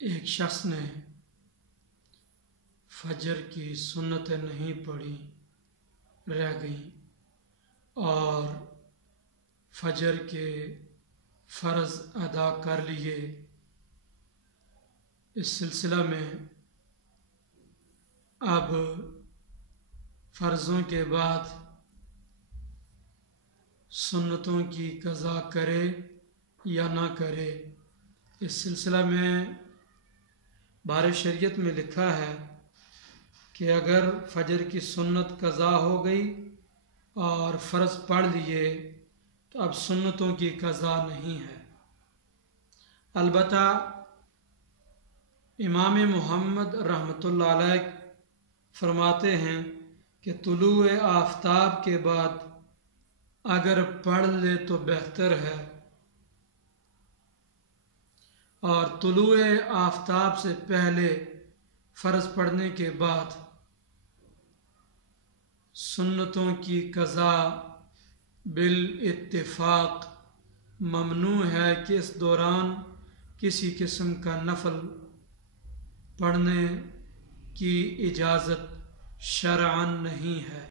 ایک شخص نے فجر کی سنتیں نہیں پڑھی، رہ گئیں، اور فجر کے فرض ادا کر لیے۔ اس سلسلہ میں اب فرضوں کے بعد سنتوں کی قضا کرے یا نہ کرے۔ اس سلسلہ میں بارِ شریعت میں لکھا ہے کہ اگر فجر کی سنت قضا ہو گئی اور فرض پڑھ لیے تو اب سنتوں کی قضا نہیں ہے۔ البتہ امام محمد رحمۃ اللہ علیہ فرماتے ہیں کہ طلوع آفتاب کے بعد اگر پڑھ لے تو بہتر ہے، اور طلوع آفتاب سے پہلے فرض پڑھنے کے بعد سنتوں کی قضا بالاتفاق ممنوع ہے کہ اس دوران کسی قسم کا نفل پڑھنے کی اجازت شرعاً نہیں ہے۔